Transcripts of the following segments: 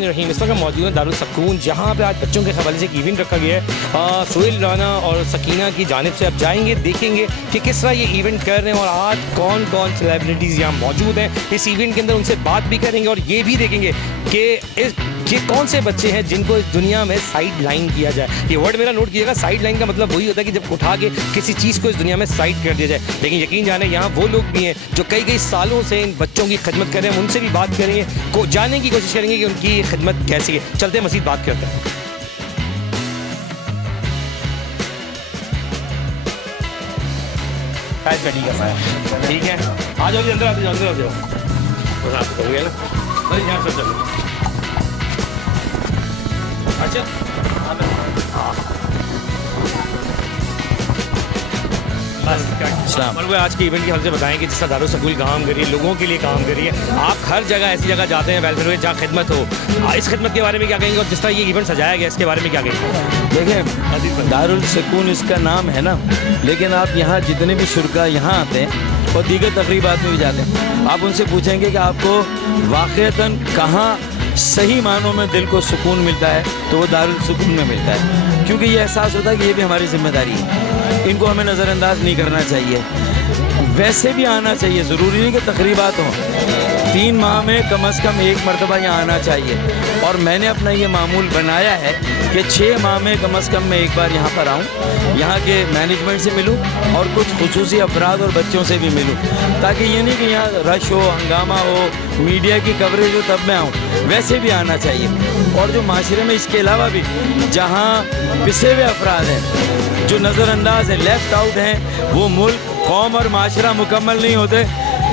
बिस्मिल्लाहिर्रहमानिर्रहीम। इस वक्त मौजूद है दारुल सकून, जहाँ पे आज बच्चों के हवाले से एक इवेंट रखा गया है। सोहेल राना और सकीना की जानिब से अब जाएंगे, देखेंगे कि किस तरह ये इवेंट कर रहे हैं और आज कौन कौन सेलिब्रिटीज़ यहाँ मौजूद हैं इस इवेंट के अंदर। उनसे बात भी करेंगे और ये भी देखेंगे कि ये कौन से बच्चे हैं जिनको इस दुनिया में साइड लाइन किया जाए। ये वर्ड मेरा नोट कीजिएगा, साइड लाइन का मतलब वही होता है कि जब उठा के किसी चीज़ को इस दुनिया में साइड कर दिया जाए। लेकिन यकीन जाने यहाँ वो लोग भी हैं जो कई कई सालों से इन बच्चों की खिदमत कर रहे हैं। उनसे भी बात करेंगे, को जानने की कोशिश करेंगे कि उनकी खिदमत कैसी है। चलते हैं मज़ीद बात करते हैं। ठीक है, आ जाओ अंदर, आते जाओ अंदर, आ जाओ। बस आप हो गया ना, अरे यहाँ से चलो। अच्छा आज के इवेंट की हमसे बताएं कि जिस तरह दारुल सकून काम करिए, लोगों के लिए काम करिए। आप हर जगह ऐसी जगह जाते हैं वेलफेयर में जहाँ खिदमत हो, इस खिदमत के बारे में क्या कहेंगे और जिस तरह ये इवेंट सजाया गया इसके बारे में क्या कहेंगे? देखिए, दारुल सकून इसका नाम है ना, लेकिन आप यहाँ जितने भी शुरा यहाँ आते हैं और दीगर तकरीबात में भी जाते हैं, आप उनसे पूछेंगे कि आपको वाक़तन कहाँ सही मानों में दिल को सुकून मिलता है, तो वो दारुल सुकून में मिलता है। क्योंकि ये एहसास होता है कि ये भी हमारी जिम्मेदारी है, इनको हमें नज़रअंदाज नहीं करना चाहिए। वैसे भी आना चाहिए, ज़रूरी नहीं कि तकरीबात हों, 3 माह में कम से कम 1 मरतबा यहाँ आना चाहिए। और मैंने अपना ये मामूल बनाया है कि 6 माह में कम से कम मैं एक बार यहाँ पर आऊँ, यहाँ के मैनेजमेंट से मिलूँ और कुछ खुसूसी अफराद और बच्चों से भी मिलूँ, ताकि ये नहीं कि यहाँ रश हो, हंगामा हो, मीडिया की कवरेज हो तब मैं आऊँ। वैसे भी आना चाहिए। और जो माशरे में इसके अलावा भी जहाँ पिसे हुए अफराद हैं, जो नज़रअंदाज हैं, लेफ्ट आउट हैं, वो मुल्क, कौम और माशरा मुकम्मल नहीं होते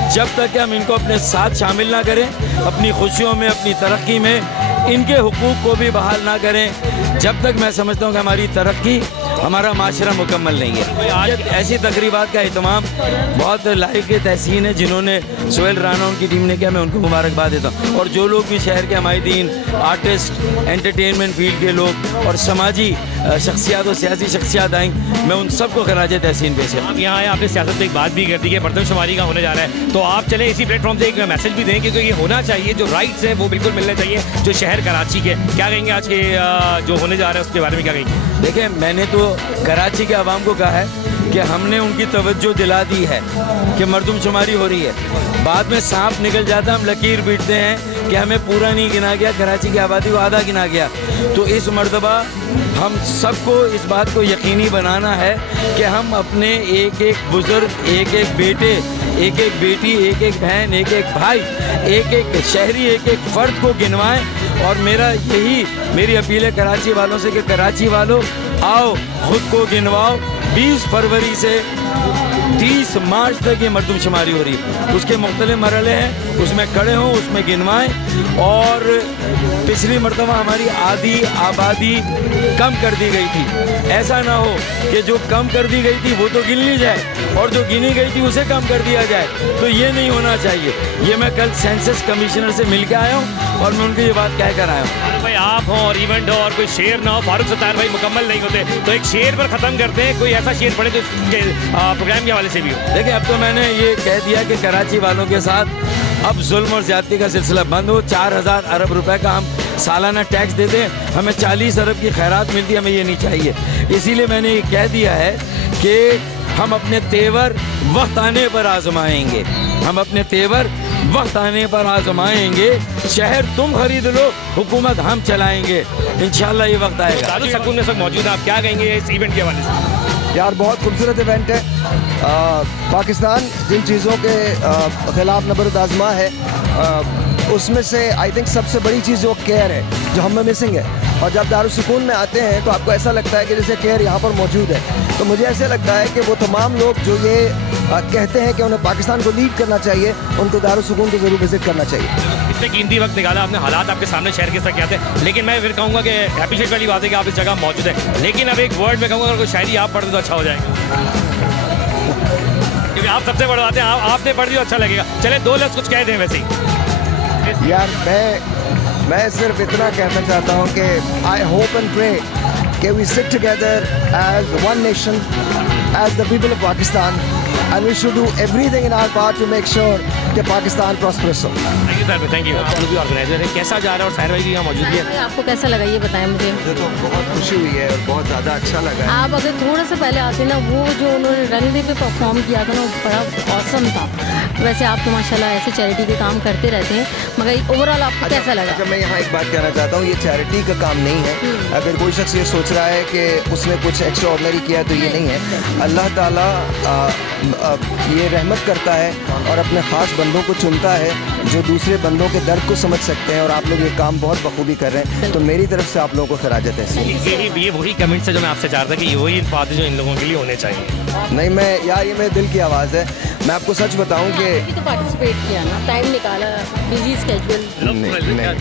जब तक कि हम इनको अपने साथ शामिल ना करें, अपनी खुशियों में, अपनी तरक्की में इनके हुकूक को भी बहाल ना करें। जब तक मैं समझता हूँ कि हमारी तरक्की, हमारा माशरा मुकम्मल नहीं है। आज ऐसी तकरीबात का एहतमाम बहुत लायक तहसीन है जिन्होंने सोहेल राना उनकी टीम ने किया, मैं उनको मुबारकबाद देता हूँ। और जो लोग भी शहर के हमायदीन, आर्टिस्ट, एंटरटेनमेंट फील्ड के लोग और समाजी शख्सियात और सियासी शख्सियात आई, मैं उन सबको खराजे तहसीन पेश है। आप यहाँ आए, आपने सियासत पे एक बात भी कर दी कि मरदमशुमारी का होने जा रहा है, तो आप चले इसी प्लेटफॉर्म से एक मैसेज भी दें, क्योंकि ये होना चाहिए, जो राइट्स हैं वो बिल्कुल मिलने चाहिए जो शहर कराची के। क्या कहेंगे आज के जो होने जा रहा है उसके बारे में क्या कहेंगे? देखिए, मैंने तो कराची के आवाम को कहा है कि हमने उनकी तवज्जो दिला दी है कि मरदमशुमारी हो रही है। बाद में सांप निकल जाता है, हम लकीर पीटते हैं कि हमें पूरा नहीं गिना गया, कराची की आबादी को आधा गिना गया। तो इस मरतबा हम सबको इस बात को यकीनी बनाना है कि हम अपने एक एक बुज़ुर्ग, एक एक बेटे, एक एक बेटी, एक एक बहन, एक एक भाई, एक एक शहरी, एक एक फ़र्द को गिनवाएं। और मेरी अपील है कराची वालों से कि कराची वालों, आओ खुद को गिनवाओ। 20 फरवरी से 30 मार्च तक ये मरदमशुमारी हो रही है, उसके मुख्तलिफ मरहले हैं, उसमें खड़े हों, उसमें गिनवाएं। और पिछली मरतबा हमारी आधी आबादी कम कर दी गई थी, ऐसा ना हो कि जो कम कर दी गई थी वो तो गिन ली जाए और जो गिनी गई थी उसे कम कर दिया जाए, तो ये नहीं होना चाहिए। ये मैं कल सेंसस कमिश्नर से मिल के आया हूँ और मैं उनको ये बात कह कर आया हूँ। भाई आप हो और इवेंट हो और कोई शेर ना हो, फारूक सत्तार भाई मुकम्मल नहीं होते, तो एक शेर पर ख़त्म करते हैं। कोई ऐसा शेर पड़े जो प्रोग्राम के हवाले से भी हो। देखिए, अब तो मैंने ये कह दिया कि कराची वालों के साथ अब जुल्म और ज़्यादती का सिलसिला बंद हो। 4000 अरब रुपए का हम सालाना टैक्स देते हैं, हमें 40 अरब की खैरात मिलती है, हमें ये नहीं चाहिए। इसीलिए मैंने ये कह दिया है कि हम अपने तेवर वक्त आने पर आजमाएंगे, हम अपने तेवर वक्त आने पर आजमाएंगे। शहर तुम खरीद लो, हुकूमत हम चलाएंगे, इंशाल्लाह ये वक्त आएगा। दारुल सकून में सब मौजूद है, आप क्या कहेंगे इस इवेंट के हवाले से? यार, बहुत खूबसूरत इवेंट है। पाकिस्तान जिन चीज़ों के ख़िलाफ़ नबर्द आज़मा है, उसमें से आई थिंक सबसे बड़ी चीज़ जो केयर है, जो हमें मिसिंग है। और जब दारुल सकून में आते हैं तो आपको ऐसा लगता है कि जैसे केयर यहाँ पर मौजूद है। तो मुझे ऐसे लगता है कि वो तमाम लोग जो ये कहते हैं कि उन्हें पाकिस्तान को लीड करना चाहिए, उनको दारुल सकून को ज़रूर विजिट करना चाहिए। इतने कीमती वक्त निकाला आपने, हालात आपके सामने शहर के साथ क्या थे, लेकिन मैं फिर कहूँगा कि एप्रिशिएट वाली बात है कि आप इस जगह मौजूद है। लेकिन अब एक वर्ड में कहूँगा, अगर कोई शायरी आप पढ़ दो तो अच्छा हो जाएगा, क्योंकि आप सबसे बढ़वाते हैं, आपने पढ़ दिया अच्छा लगेगा। चले 2 लफ्ज़ कुछ कह दें वैसे ही। यार, मैं सिर्फ इतना कहना चाहता हूँ कि आई होप एंड प्रे कि we sit together as one nation, as the people of Pakistan, and we should do everything in our part to make sure कि पाकिस्तान prosperous हो। Thank you sir, thank you. आप लोग भी organiser है, कैसा जा रहा है और साहिर भाई की यहाँ मौजूदगी है? भाई, आपको कैसा लगा ये बताएं मुझे। मुझे तो बहुत खुशी हुई है और बहुत ज़्यादा अच्छा लगा है। आप अगर थोड़ा सा पहले आते ना, वो जो उन्होंने रनवे पे परफॉर्म किया था ना, वो बड़ा ऑसम था। वैसे आप तो माशाल्लाह ऐसे चैरिटी के काम करते रहते हैं, मगर ओवरऑल आपको कैसा लगा? अच्छा, मैं यहाँ एक बात कहना चाहता हूँ, ये चैरिटी का काम नहीं है। अगर कोई शख्स ये सोच रहा है कि उसने कुछ एक्स्ट्रा ऑर्डिनरी किया तो ये नहीं है। अल्लाह ताला ये रहमत करता है और अपने ख़ास बंदों को चुनता है जो दूसरे बंदों के दर्द को समझ सकते हैं, और आप लोग ये काम बहुत बखूबी कर रहे हैं, तो मेरी तरफ से आप लोगों को खराजत है। ये वही कमेंट्स है जो मैं आपसे चाह रहा था कि वही बात जो इन लोगों के लिए होने चाहिए। नहीं, मैं यार, ये मेरे दिल की आवाज़ है। मैं आपको सच बताऊं कि आपने भी तो पार्टिसिपेट किया ना, टाइम निकाला, बिजी स्केड्यूल।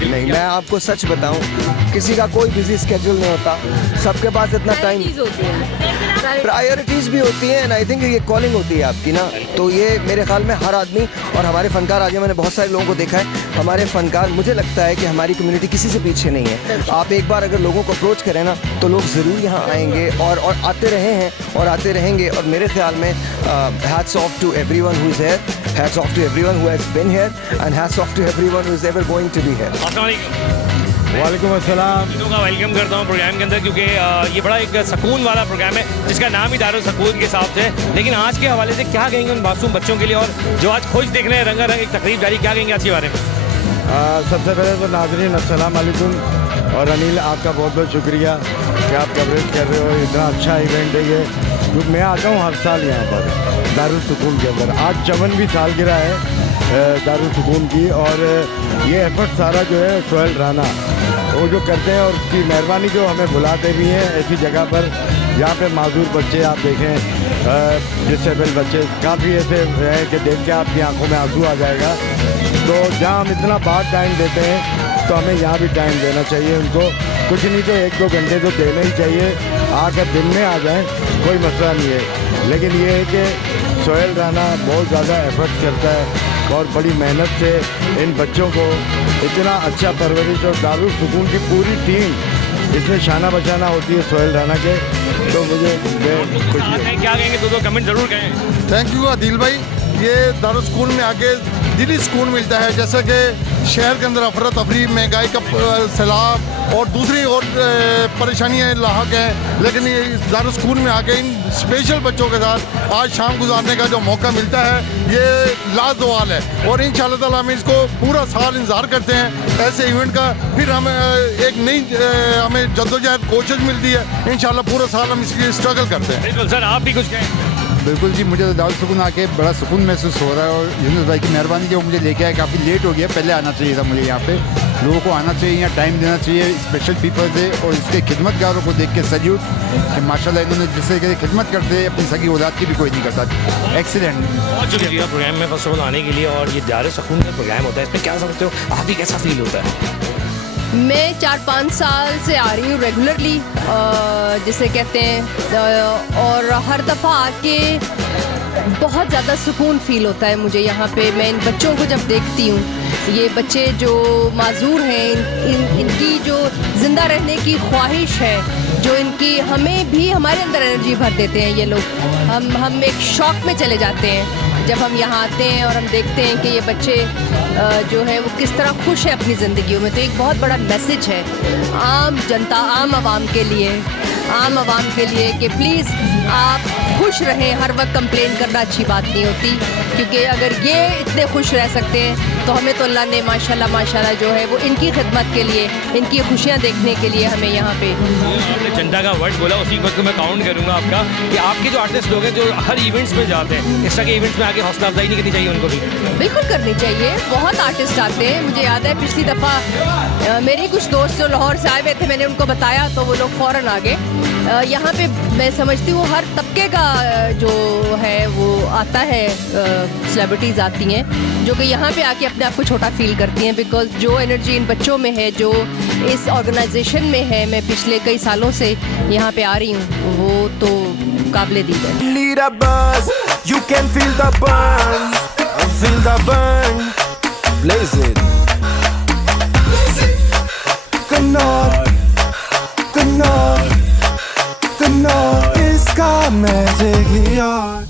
नहीं, मैं आपको सच बताऊं, किसी का कोई बिजी स्केड्यूल नहीं होता, सबके पास इतना टाइम। होती है, प्रायोरिटीज़ भी होती हैं, एंड आई थिंक ये कॉलिंग होती है आपकी ना, तो ये मेरे ख्याल में हर आदमी और हमारे फ़नकार, आगे मैंने बहुत सारे लोगों को देखा है, हमारे फ़नकार, मुझे लगता है कि हमारी कम्युनिटी किसी से पीछे नहीं है। आप एक बार अगर लोगों को अप्रोच करें ना, तो लोग ज़रूर यहाँ आएंगे और आते रहे हैं और आते रहेंगे। और मेरे ख्याल में hats off to everyone who is here, hats off to everyone who has been here, and hats off to everyone who is ever going to be here. वालेकुम अस्सलाम। लोगों का वेलकम करता हूँ प्रोग्राम के अंदर, क्योंकि ये बड़ा एक सुकून वाला प्रोग्राम है जिसका नाम ही दारुल सुकून के हिसाब से। लेकिन आज के हवाले से क्या कहेंगे उन मासूम बच्चों के लिए, और जो आज खुश देख रहे हैं रंगारंग एक तकरीब जारी, क्या कहेंगे आज के बारे में? सबसे पहले तो नाज़रीन अस्सलाम वालेकुम, और अनिल आपका बहुत बहुत शुक्रिया कि आप कवरेज कर रहे हो। इतना अच्छा इवेंट है ये, क्योंकि मैं आता हूँ हर साल यहाँ पर दारुल सुकून के अंदर। आज 54वीं सालगिरह है दारुल सुकून की, और ये एफर्ट सारा जो है सोहेल राना वो जो करते हैं, और उसकी मेहरबानी जो हमें बुलाते भी हैं ऐसी जगह पर जहाँ पे माजूर बच्चे, आप देखें डिसेबल बच्चे काफ़ी ऐसे हैं कि देख के आपकी आंखों में आंसू आ जाएगा। तो जहाँ हम इतना बाद टाइम देते हैं, तो हमें यहाँ भी टाइम देना चाहिए उनको। कुछ नहीं तो 1-2 घंटे तो देना ही चाहिए, आकर दिन में आ जाएं, कोई मसला नहीं है। लेकिन ये है कि सोहेल राना बहुत ज़्यादा एफर्ट करता है और बड़ी मेहनत से इन बच्चों को इतना अच्छा परवरिश, और दारुल सुकून की पूरी टीम इसमें शाना बचाना होती है सोहेल राना के। तो मुझे खुशी है। क्या कहेंगे, दो कमेंट जरूर कहें। थैंक यू आदिल भाई। ये दारुल सुकून में आके दिली सुकून मिलता है, जैसा कि शहर के अंदर अफरा तफरी, महंगाई का सैलाब और दूसरी और परेशानियाँ लाहक हैं, लेकिन ये दारुल सुकून में आके इन स्पेशल बच्चों के साथ आज शाम गुजारने का जो मौका मिलता है, ये लाजवाल है। और इंशाअल्लाह ताला हम इसको पूरा साल इंतज़ार करते हैं ऐसे इवेंट का। फिर हमें एक नई हमें जद्दोजहद कोशिश मिलती है, इंशाअल्लाह पूरा साल हम इसकी स्ट्रगल करते हैं। बिल्कुल सर, आप भी कुछ कहें। बिल्कुल जी, मुझे तो दारुल सुकून आके बड़ा सुकून महसूस हो रहा है, और यूनुस भाई की मेहरबानी जो मुझे लेके आए। काफ़ी लेट हो गया, पहले आना चाहिए था मुझे यहाँ पे। लोगों को आना चाहिए, यहाँ टाइम देना चाहिए, स्पेशल पीपल से, और इसके खिदमतगारों को देख के सल्यूट कि माशाल्लाह इन्होंने जिस तरीके से खिदमत करते हैं अपनी सगी औलाद की भी कोई नहीं करता। एक्सीलेंट, बहुत शुक्रिया प्रोग्राम में फर्स्ट ऑफ ऑल आने के लिए। और ये दारुल सुकून का प्रोग्राम होता है, इसमें क्या समझते हो आप, भी कैसा फील होता है? मैं 4-5 साल से आ रही हूँ रेगुलरली, जिसे कहते हैं, और हर दफ़ा आके बहुत ज़्यादा सुकून फ़ील होता है मुझे यहाँ पे। मैं इन बच्चों को जब देखती हूँ, ये बच्चे जो माजूर हैं, इनकी जो ज़िंदा रहने की ख्वाहिश है, जो इनकी, हमें भी हमारे अंदर एनर्जी भर देते हैं ये लोग। हम एक शौक में चले जाते हैं जब हम यहाँ आते हैं और हम देखते हैं कि ये बच्चे जो है वो किस तरह खुश है अपनी ज़िंदगियों में। तो एक बहुत बड़ा मैसेज है आम जनता, आम आवाम के लिए कि प्लीज़ आप खुश रहें। हर वक्त कंप्लेन करना अच्छी बात नहीं होती, क्योंकि अगर ये इतने खुश रह सकते हैं तो हमें तो अल्लाह ने माशाल्लाह जो है वो इनकी खिदमत के लिए, इनकी खुशियाँ देखने के लिए हमें यहाँ पे। आपने जनता का वर्ड बोला, उसी वक्त मैं काउंट करूँगा आपका कि आपके जो आर्टिस्ट लोग हैं जो हर इवेंट्स में जाते हैं, इस तरह के इवेंट्स में आके हौसला अफजाई नहीं करनी चाहिए उनको भी? बिल्कुल करनी चाहिए। बहुत आर्टिस्ट आते हैं, मुझे याद है पिछली दफ़ा मेरे कुछ दोस्त जो लाहौर से आए हुए थे, मैंने उनको बताया तो वो लोग फ़ौरन आ गए। यहाँ पे मैं समझती हूँ हर तबके का जो है वो आता है, सेलिब्रिटीज़ आती हैं जो कि यहाँ पे आके अपने आप को छोटा फील करती हैं, बिकॉज जो एनर्जी इन बच्चों में है, जो इस ऑर्गेनाइजेशन में है, मैं पिछले कई सालों से यहाँ पे आ रही हूँ, वो तो काबिले दीद है। Need a buzz, you can feel the burn, feel the burn, blaze it, कन्नौर, कन्नौर, कन्नौर इसका मैजिक ही और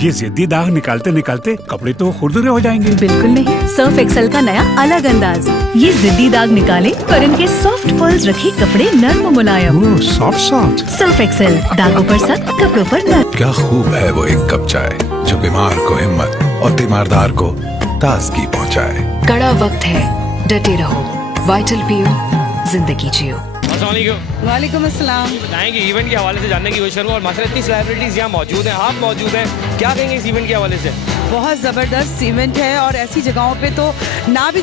ये जिद्दी दाग निकालते निकालते कपड़े तो खुरदुरे हो जाएंगे। बिल्कुल नहीं, सर्फ एक्सेल का नया अलग अंदाज। ये जिद्दी दाग निकाले पर इनके सॉफ्ट पर्ल्स रखे कपड़े नर्म और मुलायम। सॉफ्ट सर्फ एक्सेल, दागों पर सख्त, कपड़ों पर नर्म। क्या खूब है वो एक कप चाय जो बीमार को हिम्मत और तीमारदार को ताजगी पहुंचाए। कड़ा वक्त है, डटे रहो, वाइटल पियो, जिंदगी जियो। वालेकुम अस्सलाम। बताएं कि इवेंट के हवाले से जानने की कोशिश करूँगा और माशाल्लाह इतनी सेलिब्रिटीज़ यहाँ मौजूद हैं, आप मौजूद हैं, क्या कहेंगे इस इवेंट के हवाले से? बहुत ज़बरदस्त इवेंट है और ऐसी जगहों पे तो ना भी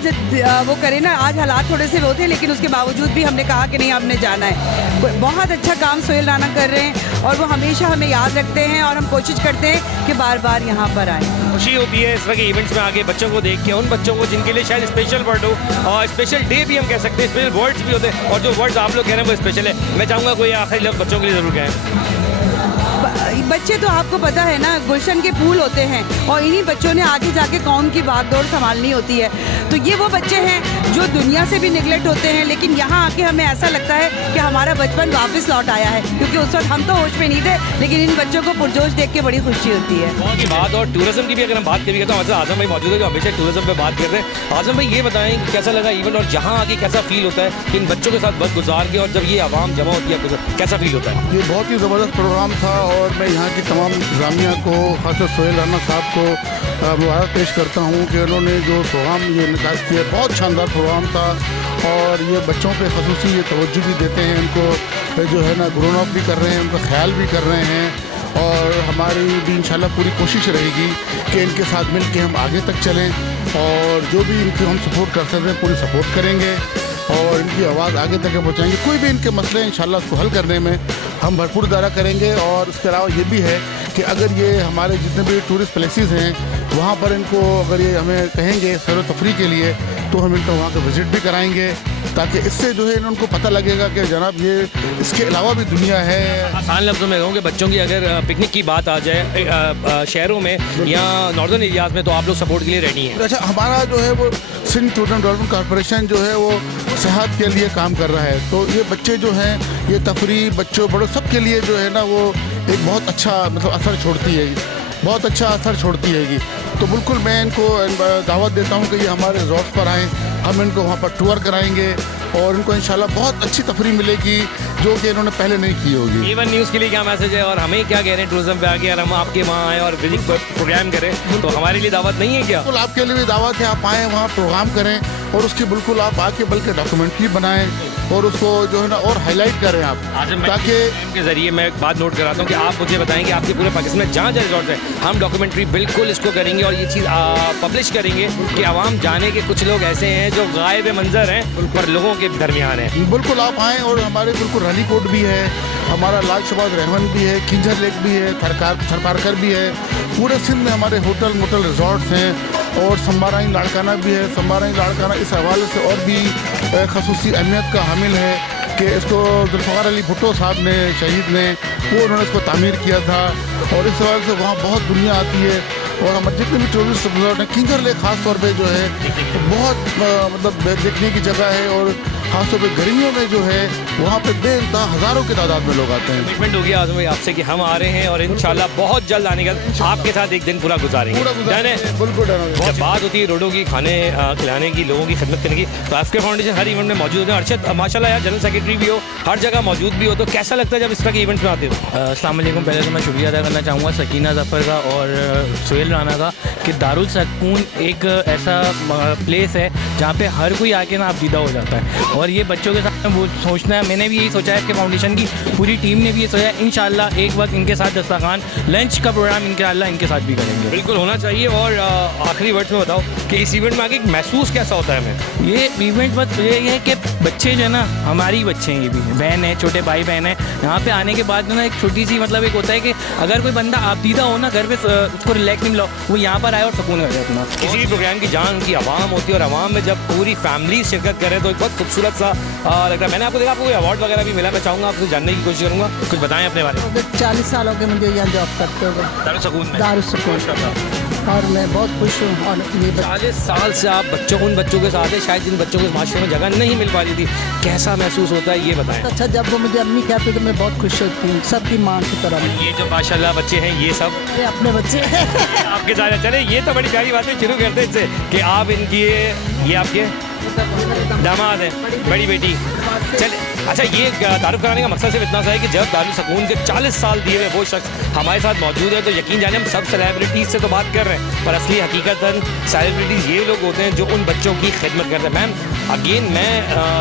वो करें ना, आज हालात थोड़े से होते हैं लेकिन उसके बावजूद भी हमने कहा कि नहीं हमने जाना है। बहुत अच्छा काम सोहेल राना कर रहे हैं और वो हमेशा हमें याद रखते हैं और हम कोशिश करते हैं कि बार बार यहाँ पर आएँ। खुशी होती है इस तरह के इवेंट्स में आगे बच्चों को देख के, उन बच्चों को जिनके लिए शायद स्पेशल वर्ड हो और स्पेशल डे भी हम कह सकते हैं, स्पेशल वर्ड्स भी होते हैं और जो वर्ड्स आप लोग कह रहे हैं वो स्पेशल है। मैं चाहूँगा कोई आखिरी लफ्ज़ बच्चों के लिए ज़रूर कहें। बच्चे तो आपको पता है ना गुलशन के फूल होते हैं और इन्हीं बच्चों ने आगे जाके कौम की बागडोर संभालनी होती है। तो ये वो बच्चे हैं जो दुनिया से भी निगलेक्ट होते हैं लेकिन यहाँ आके हमें ऐसा लगता है कि हमारा बचपन वापस लौट आया है, क्योंकि उस वक्त हम तो होश में नहीं थे लेकिन इन बच्चों को पुरजोश देख के बड़ी खुशी होती है। बहुत ही बात। और टूरिज्म की भी अगर हम बात करेंगे तो हमारे आजम भाई मौजूद है जो हमेशा टूरिज्म पे बात कर रहे हैं। आजम भाई ये बताएं कि कैसा लगा इवेंट और जहाँ आके कैसा फील होता है कि इन बच्चों के साथ वक्त गुजार के और जब ये आवाम जमा होती है तो कैसा फील होता है? ये बहुत ही ज़बरदस्त प्रोग्राम था और मैं यहाँ की तमाम इंतज़ामिया को, खासकर सोहेल राना साहब को मुबारक पेश करता हूँ कि उन्होंने जो प्रोग्राम ये निकाल किया, बहुत शानदार प्रोग्राम था और ये बच्चों पे ख़ुसूसी ये तवज्जो भी देते हैं, उनको जो है ना ग्रोन अप भी कर रहे हैं, उनका ख्याल भी कर रहे हैं और हमारी भी इंशाल्लाह पूरी कोशिश रहेगी कि इनके साथ मिल के हम आगे तक चलें और जो भी इनको हम सपोर्ट कर सकते हैं पूरी सपोर्ट करेंगे और इनकी आवाज़ आगे तक पहुँचाएंगे। कोई भी इनके मसले इंशाल्लाह उसको हल करने में हम भरपूर दायरा करेंगे। और इसके अलावा ये भी है कि अगर ये हमारे जितने भी टूरिस्ट प्लेसेस हैं वहाँ पर इनको अगर ये हमें कहेंगे सैर तफरी के लिए तो हम इनको वहाँ का विज़िट भी कराएंगे ताकि इससे जो है उनको पता लगेगा कि जनाब ये इसके अलावा भी दुनिया है। आसान लफ्ज़ों में कहूँ कि बच्चों की अगर पिकनिक की बात आ जाए शहरों में या नॉर्दर्न एरियाज़ में तो आप लोग सपोर्ट के लिए रेडी हैं? अच्छा, हमारा जो है वो सिंध टूरिज्म डेवलपमेंट कॉर्पोरेशन जो है वो सेहत के लिए काम कर रहा है। तो ये बच्चे जो हैं ये तफरी बच्चों बड़ों सब के लिए जो है ना वो एक बहुत अच्छा मतलब असर छोड़ती है, बहुत अच्छा असर छोड़ती है। तो बिल्कुल मैं इनको दावत देता हूँ कि ये हमारे रिजॉर्ट पर आएँ, हम इनको वहाँ पर टूर कराएंगे और इनको इंशाल्लाह बहुत अच्छी तफरी मिलेगी जो कि इन्होंने पहले नहीं की होगी। A1 न्यूज़ के लिए क्या मैसेज है और हमें क्या कह रहे हैं टूरिज्म पे आके, अगर हम आपके वहाँ आए और विजिट प्रोग्राम करें तो हमारे लिए दावत नहीं है क्या? बिल्कुल आपके लिए भी दावत है, आप आएँ वहाँ प्रोग्राम करें और उसकी बिल्कुल आप आके बल्कि डॉक्यूमेंट्री बनाएं और उसको जो है ना और हाईलाइट करें आप, ताकि के जरिए मैं एक बात नोट कराता हूँ कि आप मुझे बताएंगे आपके पूरे पाकिस्तान में जहाँ जहाँ रिजॉर्ट है हम डॉक्यूमेंट्री बिल्कुल इसको करेंगे और ये चीज़ पब्लिश करेंगे कि आवाम जाने के कुछ लोग ऐसे हैं जो गायब मंजर हैं पर लोगों के दरमियान हैं। बिल्कुल आप आएँ और हमारे बिल्कुल रली कोट भी है, हमारा लाल शहबाज रहमान भी है, किंजर लेक भी है, थरपारकर भी है, पूरे सिंध में हमारे होटल मोटल रिजॉर्ट्स हैं और संबाराई लाड़काना भी है। संबाराई लाड़काना इस हवाले से और भी खसूसी अहमियत का हामिल है कि इसको जुल्फ़िकार अली भुट्टो साहब ने शहीद ने वो उन्होंने इसको तामीर किया था और इस हवाले से वहाँ बहुत दुनिया आती है और हमारे जितने भी टूरिस्ट रिजॉर्ट हैं, किंजर लेक ख़ास तौर पे जो है बहुत मतलब देखने की जगह है और ख़ासतौर पे गर्मियों में जो है वहाँ पे बेइंतहा हज़ारों की तादाद में लोग आते हैं। कमिटमेंट हो गया आज़म भाई आपसे कि हम आ रहे हैं और इंशाल्लाह बहुत जल्द आने का आपके साथ एक दिन पूरा गुजारेंगे। बिल्कुल जब बात होती है रोडों की, खाने खिलाने की, लोगों की खिदमत करने की, तो एफके फाउंडेशन हर इवेंट में मौजूद है। अर्शद माशाल्लाह यार जनरल सेक्रेटरी भी हो, हर जगह मौजूद भी हो, तो कैसा लगता है जब इस तरह के इवेंट्स में आते हो? अस्सलाम वालेकुम। पहले तो मैं शुक्रिया अदा करना चाहूँगा सकीना ज़फ़र का और सोहेल राना का कि दारुल सकून एक ऐसा प्लेस है जहाँ पे हर कोई आके ना अबीदा हो जाता है और ये बच्चों के साथ वो सोचना है। मैंने भी यही सोचा है कि फाउंडेशन की पूरी टीम ने भी ये सोचा है इंशाल्लाह एक वक्त इनके साथ दस्तरखान लंच का प्रोग्राम इंशाल्लाह इनके साथ भी करेंगे। बिल्कुल होना चाहिए। और आखिरी वर्ड्स में बताओ कि इस इवेंट में आके महसूस कैसा होता है हमें? ये इवेंट बस ये है कि बच्चे जो है ना हमारी बच्चे हैं, ये भी बहन है, छोटे भाई बहन है, यहाँ पे आने के बाद ना एक छोटी सी मतलब एक होता है कि अगर कोई बंदा आपदीदा हो ना घर पे उसको रिलैक्स नहीं मिला वो यहाँ पर आए और सुकून कर अपना। किसी भी प्रोग्राम की जान उनकी आवाम होती है और आवाम में जब पूरी फैमिली शिरकत करे तो एक बहुत खूबसूरत सा लगता है। मैंने आपको देखा आपको कोई अवार्ड वगैरह भी मिला, मैं चाहूँगा आपसे जानने की कोशिश करूँगा, कुछ बताएं अपने बारे में। 40 साल हो गए मुझे यहाँ जॉब करते हुए दारुल सकून में। दारुल सकून। और मैं बहुत खुश हूँ। और ये 40 साल से आप उन बच्चों के साथ हैं, शायद जिन बच्चों को माशरे में जगह नहीं मिल पा रही थी, कैसा महसूस होता है ये बताएं। अच्छा, जब वो मुझे अम्मी कहते तो मैं बहुत खुश होती हूँ, सबकी माँ की तरह। ये जो माशाल्लाह बच्चे हैं ये सब ये अपने बच्चे आपके साथ। चले ये तो बड़ी प्यारी बात है, शुरू करते हैं इससे कि आप इनकी ये आपके दामाद हैं, बड़ी बेटी। चले अच्छा, ये तारुफ कराने का मकसद सिर्फ इतना सा है कि जब दारुल सुकून के 40 साल दिए हुए वो शख्स हमारे साथ मौजूद है तो यकीन जाने हम सब सेलिब्रिटीज़ से तो बात कर रहे हैं, पर असली हकीकतन सेलिब्रिटीज़ ये लोग होते हैं जो उन बच्चों की खिदमत करते हैं। मैम अगेन मैं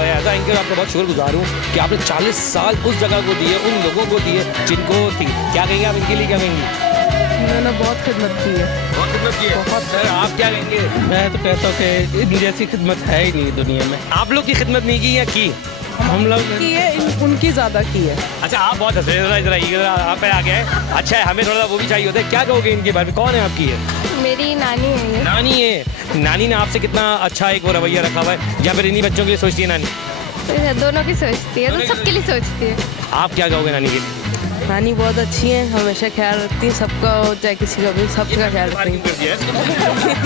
एज आ एंकर आपका बहुत शुक्रगुजार हूँ कि आपने 40 साल उस जगह को दिए, उन लोगों को दिए जिनको थी। क्या कहेंगे आप इनके लिए, क्या कहेंगे? मैंने बहुत खिदमत की है, बहुत खिदमत की है। बहुत सर, आप क्या कहेंगे? मैं तो कहता हूँ कि इन जैसी खिदमत है ही नहीं दुनिया में। आप लोग की खिदमत नहीं की या की? हम लोग की है, उनकी ज़्यादा की है। अच्छा, आप बहुत हंस रहे हैं, इधर आप पे आ गए। अच्छा है, हमें थोड़ा वो भी चाहिए होता है। क्या कहोगे इनके बारे में, कौन है आपकी है? मेरी नानी है ये। नानी है। नानी ने आपसे कितना अच्छा एक वो रवैया रखा हुआ है, या फिर इन्हीं बच्चों के लिए सोचती है नानी? दोनों की सोचती है, तो सबके लिए सोचती है। आप क्या कहोगे नानी के लिए? नानी बहुत अच्छी है, हमेशा ख्याल रखती है सबका, चाहे किसी का भी, सबका ख्याल रखती है।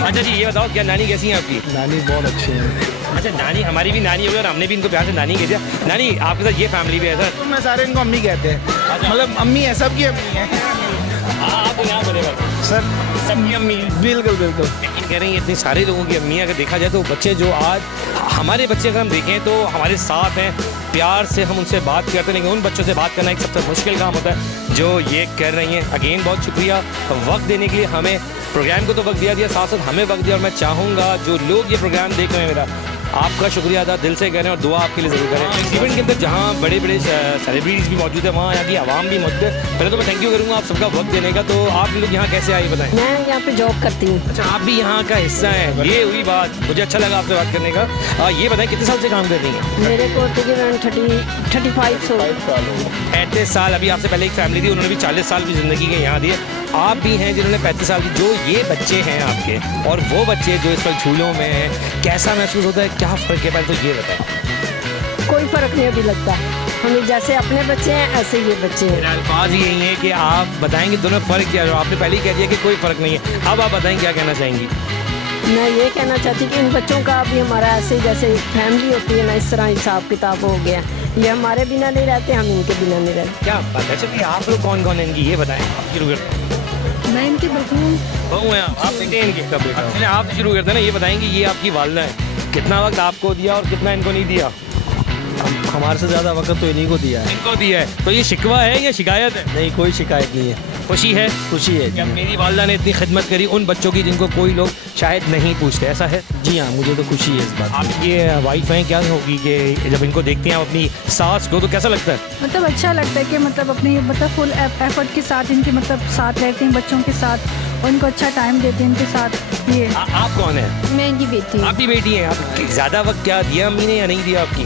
अच्छा जी, ये बताओ क्या नानी कैसी है आपकी? नानी बहुत अच्छी है। अच्छा, नानी हमारी भी नानी होगी और हमने भी इनको प्यार से नानी कह दिया। नानी आपके साथ ये फैमिली भी है सर? मैं सारे इनको अम्मी कहते हैं, मतलब अम्मी है, सबकी अम्मी है। आप यहाँ बोलेगा सर सबकी अम्मी है। बिल्कुल बिल्कुल। लेकिन कह रही हैं इतने सारे लोगों की अम्मी, अगर देखा जाए तो बच्चे जो आज हमारे बच्चे अगर हम देखें तो हमारे साथ हैं, प्यार से हम उनसे बात करते हैं, लेकिन उन बच्चों से बात करना एक सबसे मुश्किल काम होता है जो ये कर रही हैं। अगेन बहुत शुक्रिया वक्त देने के लिए, हमें प्रोग्राम को तो वक्त दिया, साथ साथ हमें वक्त दिया। और मैं चाहूँगा जो लोग ये प्रोग्राम देख रहे हैं, मेरा आपका शुक्रिया अदा दिल से करें और दुआ आपके लिए ज़रूर करें। इस इवेंट के अंदर जहाँ बड़े बड़े सेलिब्रिटीज़ भी मौजूद है, वहाँ यहाँ की आवाम भी मौजूद है। पहले तो मैं थैंक यू करूँगा आप सबका वक्त देने का। तो आप लोग यहाँ कैसे आए बताएं? मैं यहाँ पे जॉब करती हूँ। अच्छा, आप भी यहाँ का हिस्सा हैं, ये हुई बात। मुझे अच्छा लगा आपसे बात करने का। ये बताएं कितने साल से काम कर रही हैं? मेरे को तकरीबन 35 साल। 35 साल। अभी आपसे पहले एक फैमिली थी, उन्होंने भी 40 साल की ज़िंदगी के यहाँ दिए। आप भी हैं जिन्होंने 35 साल की। जो ये बच्चे हैं आपके और वो बच्चे जो इस वक्त झूलों में हैं, कैसा महसूस होता है, क्या फ़र्क है, पहले तो ये बताएं। कोई फ़र्क नहीं अभी लगता, हमें जैसे अपने बच्चे हैं ऐसे ये बच्चे हैं। अल्फाज यही है कि आप बताएंगे दोनों फ़र्क क्या है। आपने पहले ही कह दिया कि कोई फ़र्क नहीं है, अब आप बताएं क्या कहना चाहेंगी? मैं ये कहना चाहती कि इन बच्चों का भी हमारा ऐसे जैसे फैमिली होती है ना, इस तरह हिसाब किताब हो गया। ये हमारे बिना नहीं रहते, हम इनके बिना नहीं रहते। क्या बात है। चलिए आप लोग कौन कौन हैं इनकी, ये बताएं। आप शुरू करते हैं। मैं इनकी बहू हैं आप बेटे हैं इनके? कब बेटा? चलिए आप शुरू करते हैं ना। ये बताएंगे ये आपकी वालदा है, कितना वक्त आपको दिया और कितना इनको नहीं दिया? हमारे से ज़्यादा वक्त तो इन्हीं को दिया है। इनको दिया है। तो ये शिकवा है या शिकायत है? नहीं, कोई शिकायत नहीं है, खुशी है। खुशी है। जब मेरी वालदा ने इतनी खिदमत करी उन बच्चों की जिनको कोई लोग शायद नहीं पूछते, ऐसा है? जी हाँ, मुझे तो खुशी है इस बात। आप ये वाइफ हैं, क्या होगी कि जब इनको देखते हैं अपनी सास को तो कैसा लगता है? मतलब अच्छा लगता है कि मतलब अपनी मतलब फुल एफर्ट के साथ इनके मतलब साथ रहते हैं बच्चों के साथ, और इनको अच्छा टाइम देते हैं इनके साथ। ये आप कौन है? मैं इनकी बेटी हूँ। आपकी बेटी है। आप ज़्यादा वक्त क्या दिया अम्मी ने या नहीं दिया आपकी?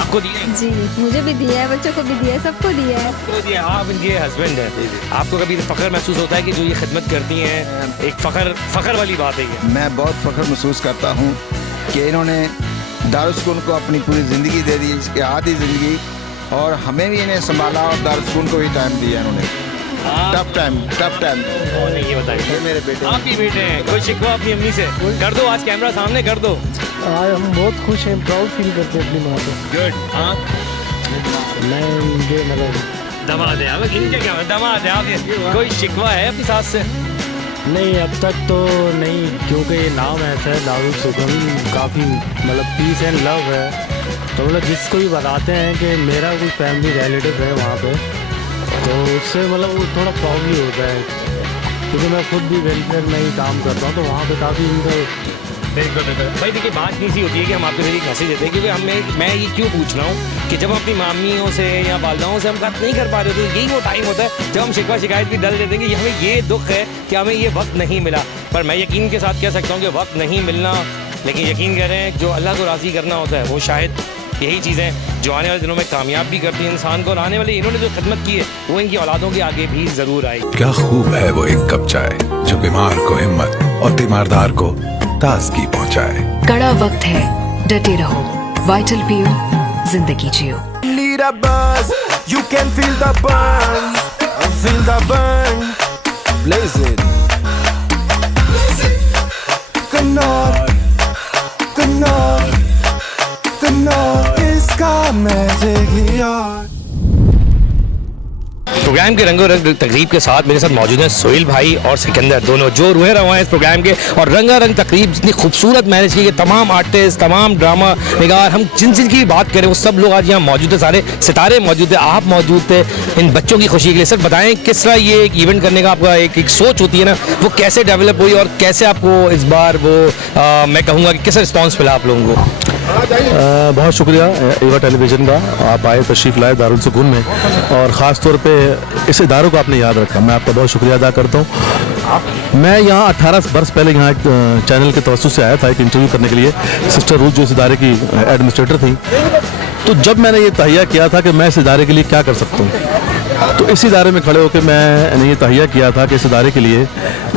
आपको दिया? जी, मुझे भी दिया है, बच्चों को भी दिया है, सबको दिया है। तो दिया। आप इनके हस्बैंड हैं, आपको कभी फ़ख्र महसूस होता है कि जो ये खिदमत करती हैं, एक फ़ख्र वाली बात है ये? मैं बहुत फ़ख्र महसूस करता हूँ कि इन्होंने दारुस्कून को अपनी पूरी ज़िंदगी दे दी, इसकी आधी ज़िंदगी, और हमें भी इन्हें संभाला और दारुस्कून को भी टाइम दिया इन्होंने। Tough time. कौन है ये बताइए? मेरे बेटे। आप ही बेटे हैं। कोई शिकवा अपनी अम्मी से कर दो, आज कैमरा सामने कर दो। आज हम बहुत खुश हैं, प्राउड फील करते हैं अपनी माँ को। गुड। हाँ, मैं ये मतलब दमाद है। अब इनके क्या दमाद है आप? कोई शिकवा है अपनी सास से? नहीं, अब तक तो नहीं, क्योंकि ये नाम ऐसा है दारुल सुकून, काफ़ी मतलब पीस एंड लव है। तो मतलब जिसको भी बताते हैं कि मेरा कोई फैमिली रिलेटिव है वहाँ पे, तो उससे मतलब वो थोड़ा प्रॉब्लम होता है, क्योंकि मैं खुद भी वेलफेयर में ही काम करता हूँ, तो वहाँ पे काफ़ी इनका। बिल्कुल बिल्कुल भाई। देखिए बात नहीं सी होती है कि हम आपके जरिए एक मैसेज देते हैं, क्योंकि मैं ये क्यों पूछ रहा हूँ कि जब हम अपनी मामियों से या वालदाओं से हम बात नहीं कर पा रहे होते, यही वो टाइम होता है जब हम शिकवा शिकायत भी डाल देते हैं कि हमें ये दुख है कि हमें ये वक्त नहीं मिला। पर मैं यकीन के साथ कह सकता हूँ कि वक्त नहीं मिलना, लेकिन यकीन कर रहे हैं जो अल्लाह को राज़ी करना होता है, वो शायद यही चीज़ें जो आने वाले दिनों में कामयाब भी करती हैं इंसान को। और आने वाले इन्होंने जो खिदमत की है वो इनकी औलादों के आगे भी ज़रूर आएगी। क्या खूब है वो एक कप चाय जो बीमार को हिम्मत और तीमारदार को ताजगी पहुंचाए। कड़ा वक्त है, डटे रहो, वाइटल पियो, जिंदगी जियो। Need a buzz, you can feel the burn, feel the burn, blaze it. Programme के रंगो रंग तकरीब के साथ मेरे साथ मौजूद हैं सोहेल भाई और सिकंदर, दोनों जो रुए रवा हैं इस प्रोग्राम के। और रंगारंग तकरीब जितनी खूबसूरत मैनेज की, तमाम आर्टिस्ट, तमाम ड्रामा निगार, हम जिन जिन की बात करें वो सब लोग आज यहाँ मौजूद है, सारे सितारे मौजूद है, आप मौजूद थे इन बच्चों की खुशी के लिए। सर बताएं किस तरह ये एक इवेंट करने का आपका एक सोच होती है ना, वो कैसे डेवलप हुई और कैसे आपको इस बार वो मैं कहूँगा कि किस रिस्पॉन्स मिला आप लोगों को? बहुत शुक्रिया ईवा टेलीविज़न का, आप आए तशरीफ़ लाए दारुल सुकून में, और ख़ास तौर पे इस इदारों को आपने याद रखा, मैं आपका बहुत शुक्रिया अदा करता हूँ। मैं यहाँ 18 बरस पहले यहाँ एक चैनल के तवज्जुह से आया था एक इंटरव्यू करने के लिए, सिस्टर रूथ जो इस इदारे की एडमिनिस्ट्रेटर थी। तो जब मैंने ये तहिया किया था कि मैं इस इदारे के लिए क्या कर सकता हूँ, तो इस इदारे में खड़े होकर मैंने ये तहिया किया था कि इस इदारे के लिए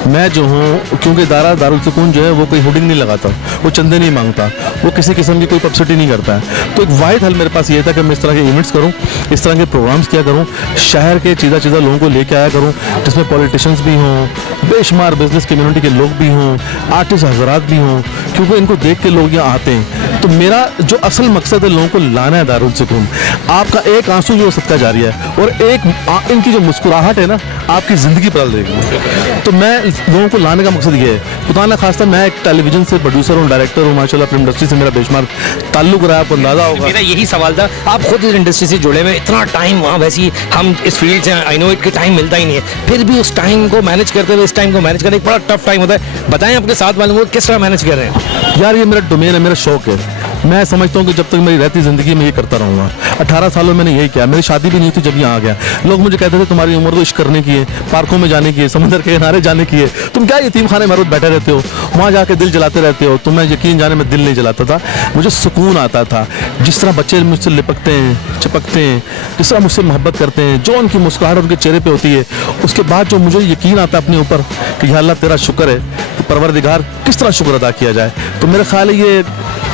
मैं जो हूँ, क्योंकि इदारा दारुल सुकून जो है वो कोई हुडिंग नहीं लगाता, वो चंदे नहीं मांगता, वो किसी किस्म की कोई पब्लिसिटी नहीं करता है। तो एक वाहिद हल मेरे पास ये था कि मैं इस तरह के इवेंट्स करूँ, इस तरह के प्रोग्राम्स किया करूँ, शहर के चीज़ा लोगों को लेके आया करूँ, जिसमें पॉलिटिशियंस भी हों, बेशुमार बिजनेस कम्युनिटी के लोग भी हों, आर्टिस्ट हजरात भी हों, क्योंकि इनको देख के लोग यहाँ आते हैं। तो मेरा जो असल मकसद है लोगों को लाना है दारुल सुकून। आपका एक आंसू जो सदका जारी है और एक इनकी जो मुस्कुराहट है ना, आपकी ज़िंदगी बदल देगी। तो मैं लोगों को लाने का मकसद ये है। खुदा न खास्ता मैं एक टेलीविज़न से प्रोड्यूसर हूँ, डायरेक्टर हूँ, माशाल्लाह फिल्म इंडस्ट्री से मेरा बेशुमार ताल्लुक रहा है, आपको अंदाज़ा होगा। मेरा यही सवाल था, आप खुद इस इंडस्ट्री से जुड़े हुए, इतना टाइम वहाँ, वैसे ही हम इस फील्ड से आई नो इट के टाइम मिलता ही नहीं है, फिर भी उस टाइम को मैनेज करते हुए इस टाइम को मैनेज करना एक बड़ा टफ टाइम होता है। बताएं अपने साथ वालों को किस तरह मैनेज कर रहे हैं? यार ये मेरा डोमेन है, मेरा शौक है। मैं समझता हूँ कि जब तक मेरी रहती ज़िंदगी में ये करता रहूँगा। 18 सालों में मैंने यही किया। मेरी शादी भी नहीं थी जब यहाँ आ गया। लोग मुझे कहते थे तुम्हारी उम्र तो इश्क करने की है, पार्कों में जाने की है, समुद्र के किनारे जाने की है, तुम क्या यतीम खाने में रोज बैठे रहते हो, वहाँ जाके दिल जलाते रहते हो। तो मैं यकीन जाने में दिल नहीं जलाता था, मुझे सुकून आता था। जिस तरह बच्चे मुझसे लिपकते हैं, चिपकते हैं, जिस तरह मुझसे मोहब्बत करते हैं, जो उनकी मुस्कुराहट उनके चेहरे पर होती है, उसके बाद जो मुझे यकीन आता है अपने ऊपर कि या अल्लाह तेरा शुक्र है, तो परवरदिगार किस तरह शुक्र अदा किया जाए। तो मेरा ख्याल है ये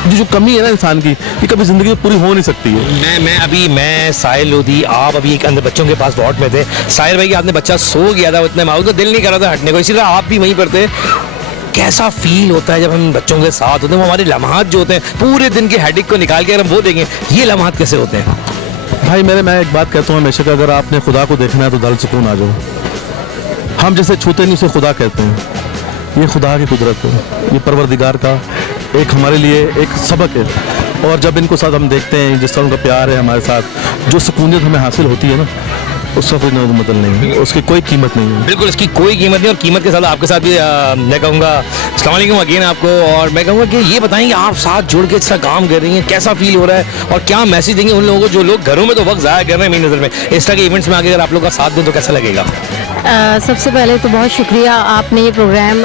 जो कमी है ना इंसान की, ये कभी ज़िंदगी में पूरी हो नहीं सकती है। मैं साहिल लोधी, आप अभी एक अंदर बच्चों के पास वॉट में थे, साहिल भाई के आपने बच्चा सो गया था, उतने माहौल तो दिल नहीं कर रहा था हटने को, इसी तरह आप भी वहीं पर थे। कैसा फील होता है जब हम बच्चों के साथ होते हैं? वो हमारे लम्हात जो होते हैं, पूरे दिन के हेडेक को निकाल के अगर हम वो देखें, ये लम्हात कैसे होते हैं? भाई मैं एक बात कहता हूँ हमेशा कि अगर आपने खुदा को देखना है तो दारुल सुकून आ जाओ। हम जैसे छूते नहीं उसे खुदा कहते हैं। ये खुदा की कुदरत है, ये परवरदिगार का एक हमारे लिए एक सबक है। और जब इनको साथ हम देखते हैं, जिस तरह उनका प्यार है हमारे साथ, जो सुकूनियत हमें हासिल होती है ना, उसका कोई मतलब नहीं है, उसकी कोई कीमत नहीं है। बिल्कुल, इसकी कोई कीमत नहीं। और कीमत के साथ आपके साथ भी मैं कहूँगा अस्सलाम वालेकुम अगेन आपको। और मैं कहूँगा कि ये बताएंगे आप साथ जुड़ के इसका काम कर रही हैं, कैसा फील हो रहा है और क्या मैसेज देंगे उन लोगों को जो लोग घरों में तो वक्त ज़ाया कर रहे हैं मेरी नज़र में, इस तरह के इवेंट्स में आगे अगर आप लोग का साथ दें तो कैसा लगेगा? सबसे पहले तो बहुत शुक्रिया, आपने ये प्रोग्राम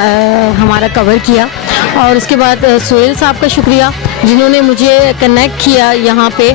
हमारा कवर किया। और उसके बाद सोहेल साहब का शुक्रिया जिन्होंने मुझे कनेक्ट किया यहाँ पे।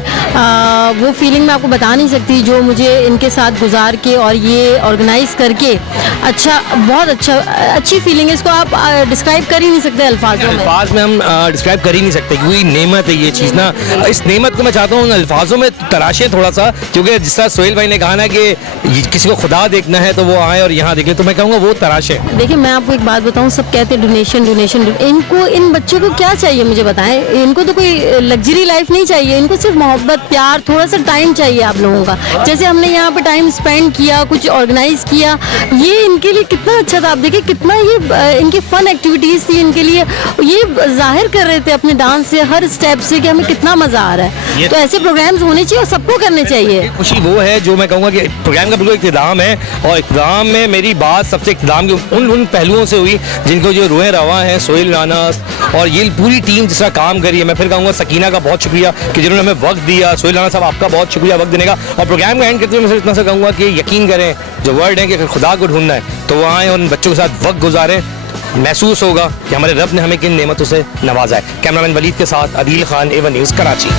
वो फीलिंग मैं आपको बता नहीं सकती जो मुझे इनके साथ गुजार के और ये ऑर्गेनाइज करके बहुत अच्छी फीलिंग है। इसको आप डिस्क्राइब कर ही नहीं सकते अल्फाजों में। अल्फाज में हम डिस्क्राइब कर ही नहीं सकते, क्योंकि नेमत है ये चीज़ ना। इस नेमत को मैं चाहता हूँ अल्फाजों में तराशें थोड़ा सा, क्योंकि जिस तरह सोहेल भाई ने कहा ना कि किसी को खुदा देखना है तो वो आए और यहाँ देख ले, तो मैं कहूँगा वो तराशे। देखिए मैं आपको एक बात बताऊँ, सब कहते हैं डोनेशन डोनेशन, इनको इन बच्चों को क्या चाहिए मुझे बताएं? इनको तो कोई लग्जरी लाइफ नहीं चाहिए, इनको सिर्फ मोहब्बत, प्यार, थोड़ा सा टाइम चाहिए आप लोगों का। जैसे हमने यहाँ पे टाइम स्पेंड किया, कुछ ऑर्गेनाइज किया, ये इनके लिए कितना अच्छा था। आप देखिए कितना ये इनकी फन एक्टिविटीज थी इनके लिए, ये जाहिर कर रहे थे अपने डांस से, हर स्टेप से कि हमें कितना मजा आ रहा है। तो ऐसे प्रोग्राम्स होने चाहिए और सबको करने चाहिए। खुशी वो है जो मैं कहूँगा कि प्रोग्राम का बिल्कुल इख्तिताम है, और इख्तिताम में मेरी बात सबसे इख्तिताम के उन पहलुओं से हुई जिनको जो रुए रवा हैं, सोहेल राना और ये पूरी टीम जिस तरह काम करी है। मैं फिर कहूँगा सकीना का बहुत शुक्रिया कि जिन्होंने हमें वक्त दिया, सोहेल राना साहब आपका बहुत शुक्रिया वक्त देने का। और प्रोग्राम का एंड करते हुए मैं सिर्फ इतना सा कहूँगा कि यकीन करें, जो वर्ड है कि अगर खुदा को ढूंढना है तो वो आएँ और उन बच्चों के साथ वक्त गुजारें। महसूस होगा कि हमारे रब ने हमें किन नेमतों से नवाजा है। कैमरामैन वलीद के साथ अदील खान, एवन न्यूज़, कराची।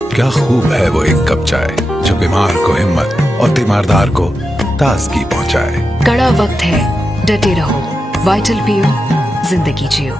क्या खूब है वो एक कप चाय जो बीमार को हिम्मत और तीमारदार को ताजगी पहुंचाए। कड़ा वक्त है, डटे रहो, वाइटल पियो, जिंदगी जियो।